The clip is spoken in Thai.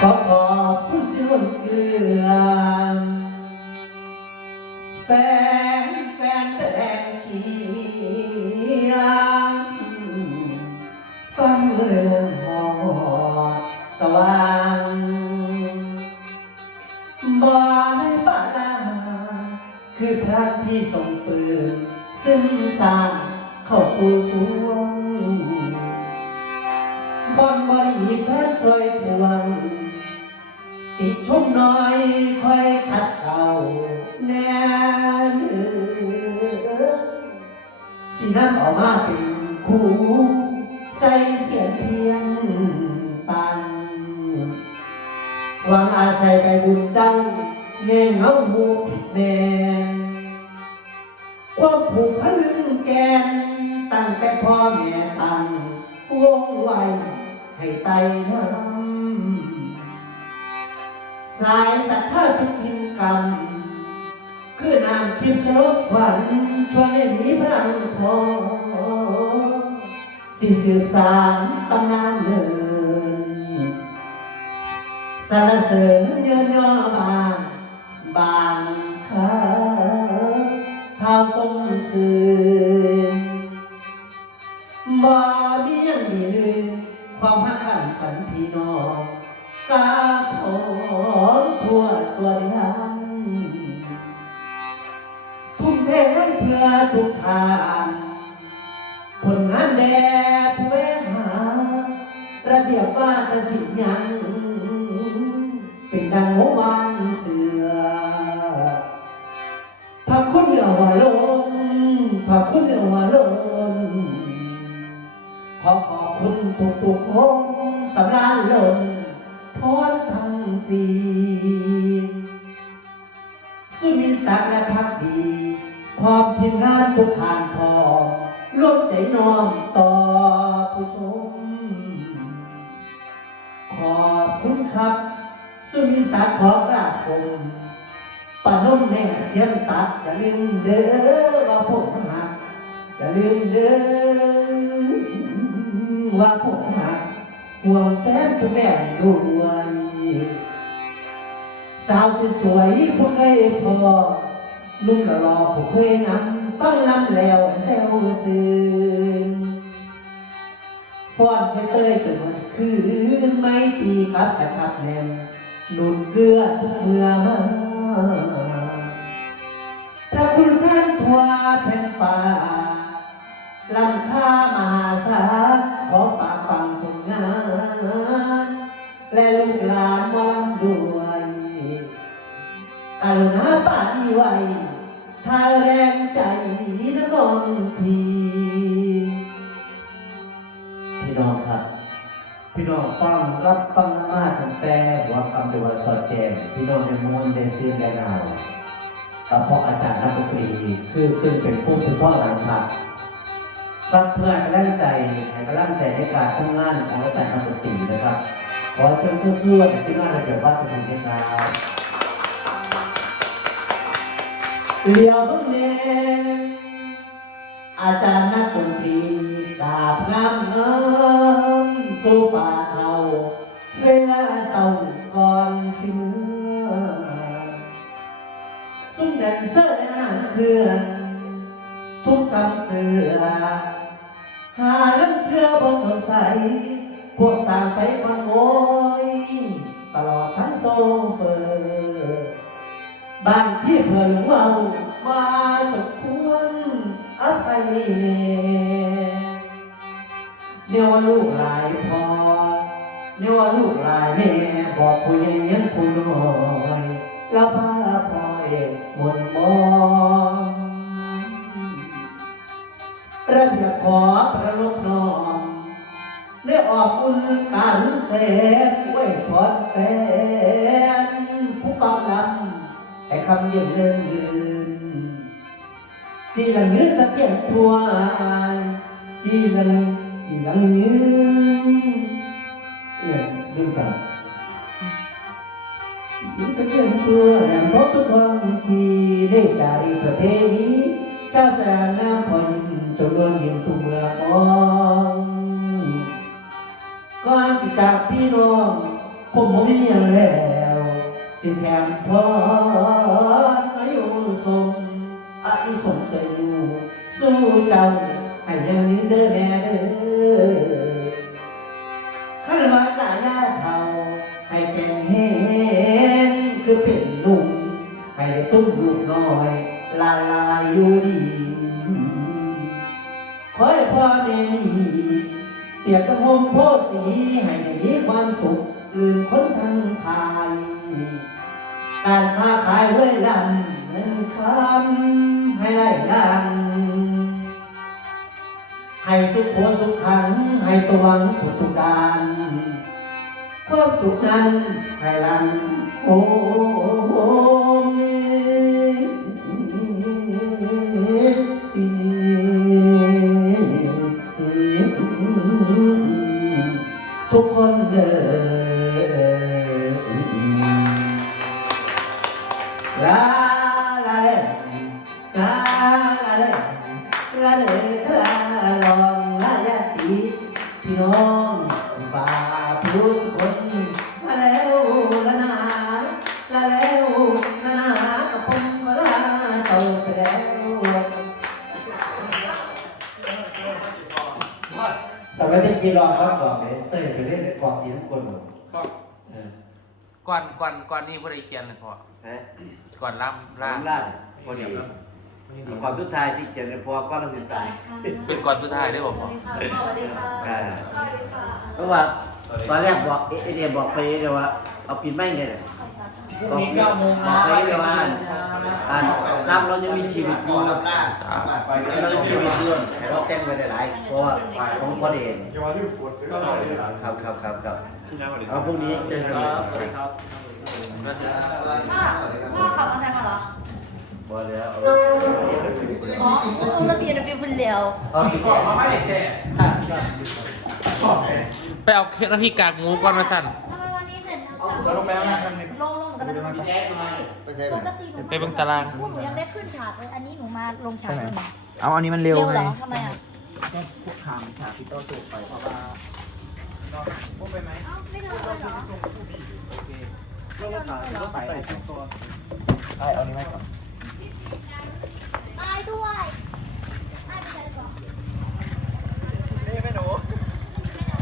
ขอขอบคุณที่ร่วมเกลือแฟนแฟนแดงเชียงฟังเรื่องหอดสว่าง น้อยค่อยขัดเก่าแน่นเอ่ยสินั้นออกมาเป็นคู่ใส่เสียงเพียงตันหวังอาศัยไปบุญเจ้าเง่งเงาหูผิดแมนความผูกพันลึงแกน ตั้งแต่พ่อแม่ตั้งวงไว้ให้ไตน้ำ สายศรัทธาทุกทินกรรม คือนางทิพย์ชลบขวัญชวนให้มีพลังพอสิสืบสานตำนานเนินสรรเสริญเยินยอบางบางข้าท้าวทรงสื่อบ่มีหยังดีลืมความหักกันฉันพี่น้อง กาผมทั่วส่วนทางทุ่มเทเพื่อทุกทางผลงานแด่ผู้แวหา ระเบียบว่าจะสิยัง เป็นดังหัววานเสือพระคุณเหนือว่าลมพระคุณเหนือว่าลมขอขอบคุณทุกทุกๆคนสำราญลม พรทั้งสีสุมีศักดิ์และพักดีพร้อมทีมงานทุกทานพร้อมร่วมใจน้อมต่อผู้ชม ขอบคุณครับ สุมีศักดิ์ขอกราบผมปนมแน่เทียมตัดอย่าลืมเด้อว่าผมหักอย่าลืมเด้อว่าผมหัก ห่วงแฟนทุกแม่ด่วนสาวสวยๆผู้เคยพอนุ่มหล่อผู้เคยนำฟังลำแล้วแซวซื่นฟอนใส่เตยจนวันคืนไม่ตีครับกระชับแน่น นุนเกลือทุกเมื่อมา งใจน้ำนองพีพี่น้องครับ พี่น้องฟังรับฟังธรรมะตั้งแต่หัวคำเป็นว่าสอดแจงพี่น้องในมวลในเสียงในเราเพราะอาจารย์นักดนตรีคือซึ่งเป็นผู้ถือทอดหลังครับครับเพื่อกำลังใจให้กำลังใจในการทำงานของอาจารย์นักดนตรีนะครับขอเชิญสู้ๆที่งานระเบียบว่าตัดสินครับ เลี้ยวเบิ่งแน่อาจารย์นักดนตรีกราบงามเงินสู่ฝ่าเทาเวลาเศร้าก่อนสิเมื่อสุดแดนเสื้อเครื่องทุกซ้ำเสือ หาลังเทือบนสดใส พวกสามใจคนโอยตลอดทั้งโซเฟอร์ บ้านที่เพิ่นเว่ามาสมควรอัพไปเน่เนี่ยว่าลูกหลายพอเนี่ยว่าลูกหลายแม่บอกผู้ใหญ่ยังผู้น้อยแล้วพาพ่อยมนมองระเบียบขอประลบน้อมได้ออกอุ่นการเสดไว้พอดแฟนำให้คำเย็นเลื่อนยืนจีหลังยืนสักเกียงทัวายจีหลังจีหลังยืนเนี่ยดูกันยิ่งเป็นเรื่องตัวแหลมทบทุกคนที่ได้จารีประเพณีเจ้าแสนน้ำพอยินจงดวงยินทุกเมือมองก่อนสิจากพี่น้องผมบ่มีอย่างแล้ว สิแถมพรอายุสมอานิสงส์ใส่อยู่สู้เจ้าให้แนวนี้เด้อแม่เด้อขันว่ากายาเท่าให้แข็งแห้งคือเป็นหนุ่มให้ได้ตุ้มลูกน้อยลาลาอยู่ดีขอให้พ่อแม่นี่เปรียบกับโฮมโพธิ์สีให้ได้มีความสุขลืมคนทั้งทาย การค้าขายเรื่อยลันคำให้ไล่ลันให้สุขโขสุขขัง ให้สว่างทุกทุกด้าน ความสุขนั้นให้ลันโอ้ ลาลาเลลาลาเลลาเลลาลองลายาตีพี่น้องบาผู้สุคนมาแล้วละนาลาแล้วละนากับผมก็ลาเจ้าไปแล้วสมัยเป็นกีฬาฟังก่อนเลยเต้ยไปเล่นกองดีทั้งคนหมดเออ ก่อนก่อนก่อนนี้ผู้ใดเขียนเลยพอฮะก่อนล่ำล่าล้านล้านพอดีก่อนทุกทายที่เขียนในพอก็เราสิตายเป็นก่อนสุดท้ายได้บ่พอสวัสดีค่ะ อ่าสวัสดีค่ะ เพราะว่าตอนแรกบอกเอเดียบอกไปเดียวว่า เอาปิดไม่ไงเนี่ยบอกบอกไปเดียวว่าอ่านซ้ำเรายังมีชีวิตอยู่เรายังมีชีวิตอยู่แต่เราแต่งไปได้หลายเพราะว่าของพ่อเด่นครับครับครับครับเอาพรุ่งนี้เจอกันเลยพ่อพ่อขับมอเตอร์ไซค์มาเหรอพอแล้วอ๋อลงทะเบียนเป็นคนเดียวเอาปิดแก่ไปเอาเคน้ำพริกกากหมูก่อนมาสั่น ร็จแล้วลงไปข้างล่างลงลงกันนะปิดแก่ทำไมปกติหนูไปเบิ่งตารางหนูยังได้ขึ้นฉากเลยอันนี้หนูมาลงฉากเลยเอาอันนี้มันเร็วเร็วไงเหรอทำไมอะพวกขามขาพี่โต้สูบไปเพราะว่าพวกไปไหมเอ้าไม่เร็วเลยเหรอพวกขาพี่โต้ไปทุกตัวใช่เอานี้ไหมก่อนตายด้วย